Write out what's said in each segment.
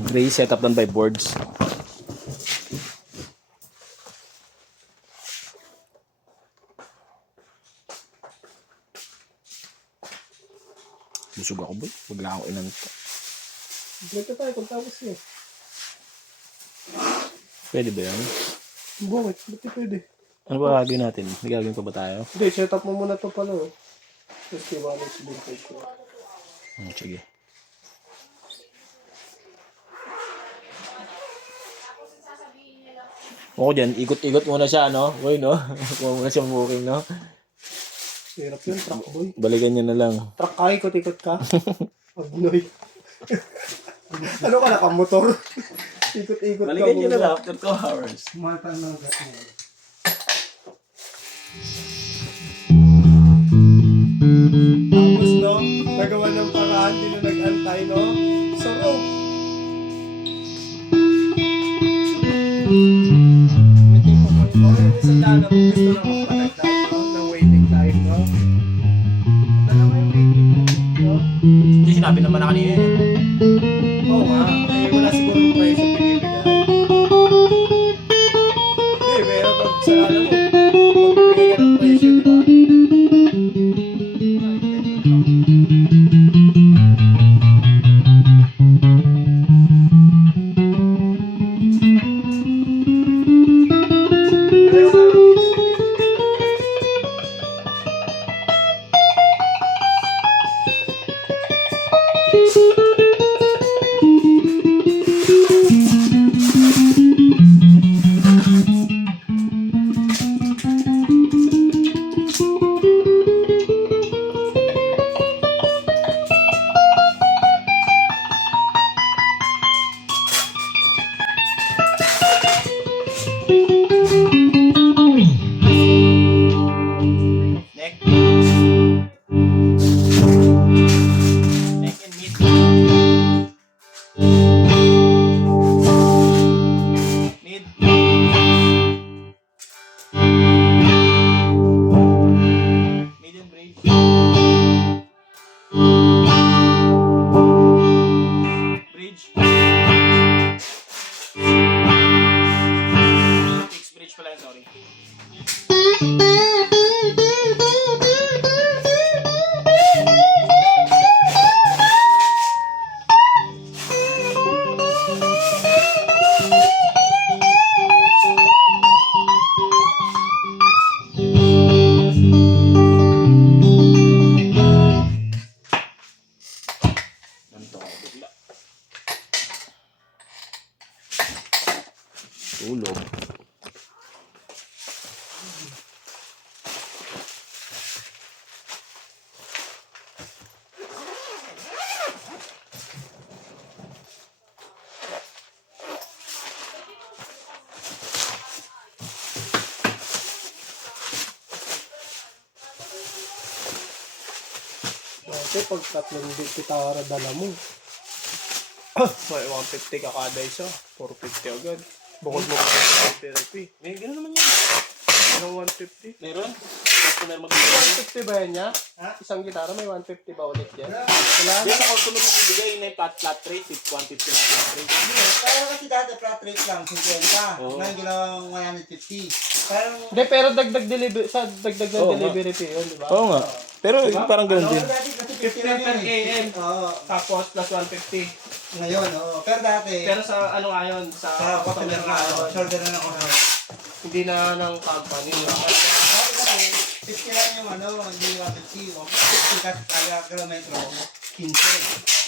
Gray setup done by boards. Busog ako boy. Huwag lang ako inanto. Dito tayo kung tapos yun. Pwede ba yan? Bakit? Ba't di pwede? Ano ba gagawin natin? May gagawin pa ba tayo? Hindi, set up mo muna ito pala. Oh. Tapos kiwala si vintage ko. Sige. Oo dyan, ikot-ikot muna siya, no? Boy, no? Huwag muna siya booking, no? Hirap yun, truck boy. Balikan niya na lang. Truck ka, ikot-ikot ka. Magnoy. Ano ka, nakamotor? Ikot-ikot ka Balikan niya na muna. lang after 2 hours. Matang ng gas mo. Tapos, no? Nagawa ng paraan, di na nag-antay, no? Sa rope. May tipo mo ito. Isang daan na kung gusto na magpatagdag, no? Ng waiting time, no? Dala mo yung waiting time, no? Hindi, sinabi naman na kanina eh. Oo nga. Eh, wala siguro yung price na binibigay. Eh, pero pag sa alam mo, magbibigay ka ng presyo, di ba? Neck. Neck and mid. Mid. Medium bridge. Bridge. Fixed bridge pala yun, sorry. Ganito ako bigla. Tulog. Dati pag tatlong gitara dala mo, may 150 ka kada isa, 450 agad. Bukod mo pa sa therapy. May gano'n naman yan. Anong 150? Meron? Customer magbibigay. 150 ba yan niya? Isang gitara may 150 ba ulit yan? Wala Hindi na. sa customer magbibigay na yung flat rate, 150 na flat rate. Kaya kasi dati flat rate lang, 50. Oo. Ngayon ginawang 150. Parang, Hindi, pero dagdag delivery, sa dagdag ng Oo nga. delivery fee yun, di ba? Oo nga. Pero parang ganun din. dati kasi 50 lang per yun eh. AM. Oo. Tapos plus 150. Ngayon, oo. Pero dati, Pero sa ano nga yun, sa sa customer customer na, nga yun. shoulder na ng customer. Hindi na ng company. Dati kasi, 50 lang yung ano, hindi 150. O 50 kasi taga kilometro, 15.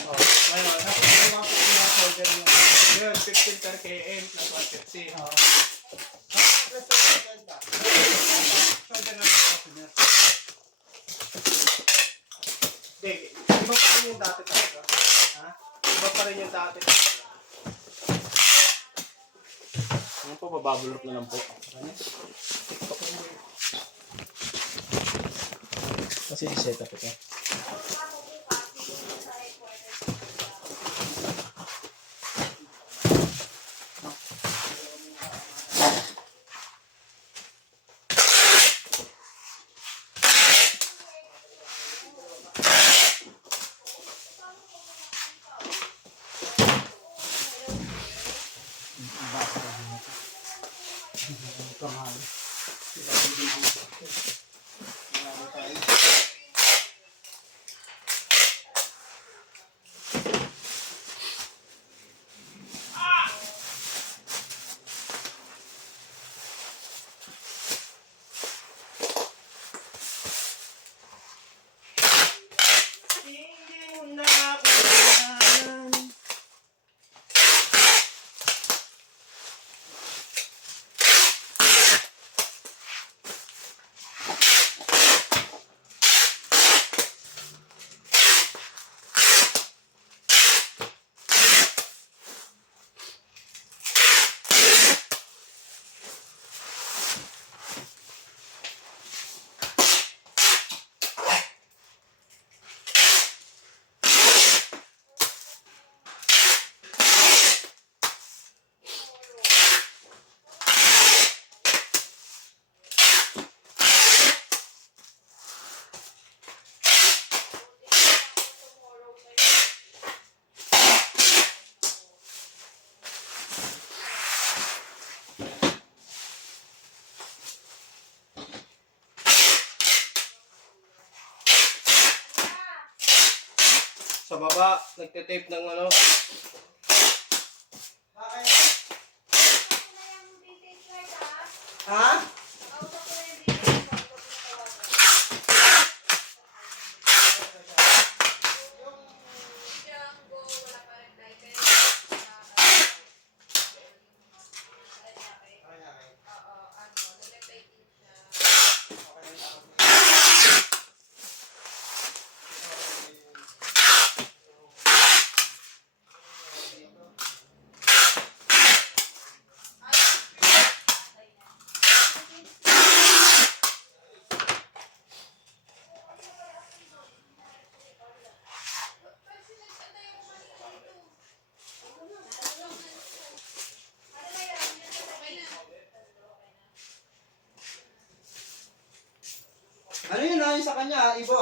Oh, ngayon, Tapos may 150 na shoulder yung yun, 15 per KM plus 150. Oo. Tapos plus 50. Shoulder na ng customer. Hindi, iba pa rin yung dati talaga. Ha? Iba pa rin yung dati talaga. Ano po, bababble up na lang po. Kasi set up ito. Kamahal. Marami tayo. Hindi mo na ako kailangan. Sa baba, nagtitape ng ano. Bakit? Ha? Ano yun sa kanya, Ibo